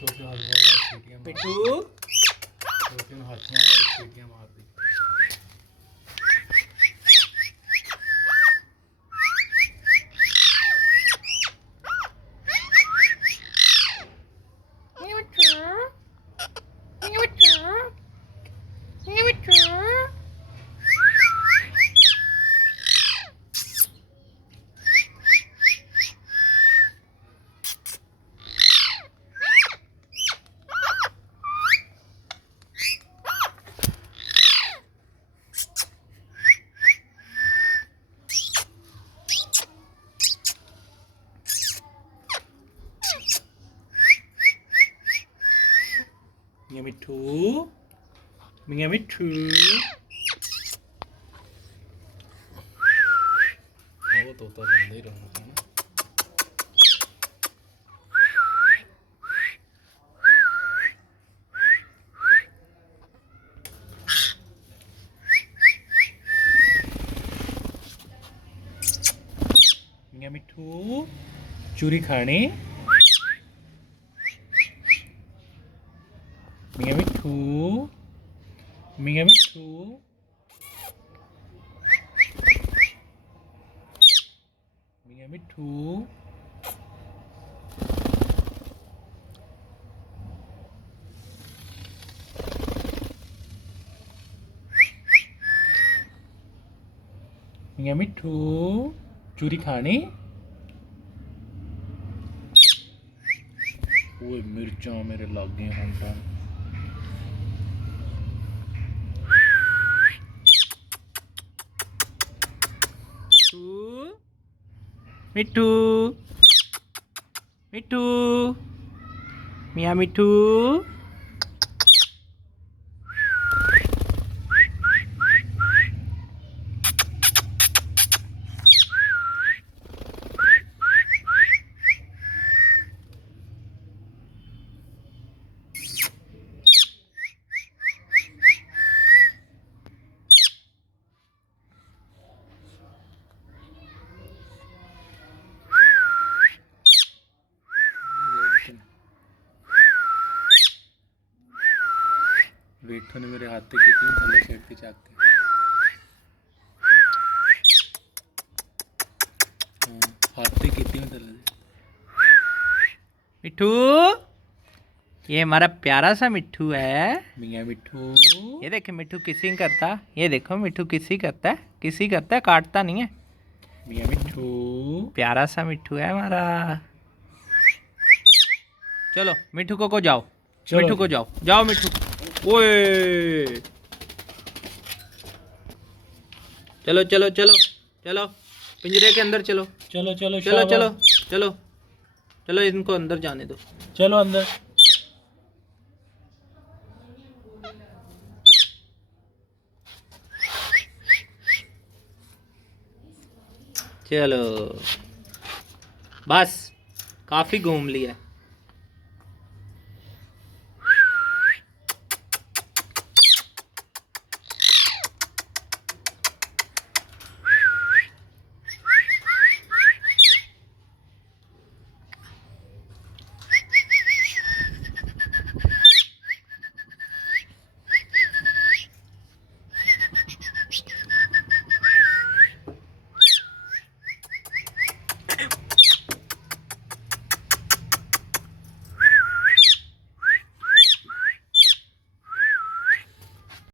तोते हाथ वाला सीटियां मिठू तोते ने हाथ वाला सीटियां मार दी मिठू मियाँ मिठू वो तोता जिंदा ही रहना है ना मियाँ मिठू चूरी खानी मियाँ मिठू मियाँ मिठू मियाँ मिठू मियाँ मिठू चूरी खानी ओए मिर्चा मेरे लागे हैं तो मिठू मिठू मियाँ मिठू वेट ने मेरे हाथ पे कितनी थल्ले सेट पे चाक के हाथ पे कितनी थल्ले मिठू ये हमारा प्यारा सा मिठू है मियाँ मिठू ये देखे मिठू किसिंग करता ये देखो मिठू किसी करता है काटता नहीं है मियाँ मिठू प्यारा सा मिठू है हमारा चलो मिठू को जाओ मिठू को जाओ मिठू ओए चलो चलो चलो चलो पिंजरे के अंदर चलो चलो चलो चलो चलो चलो चलो इनको अंदर जाने दो चलो अंदर चलो बस काफ़ी घूम लिया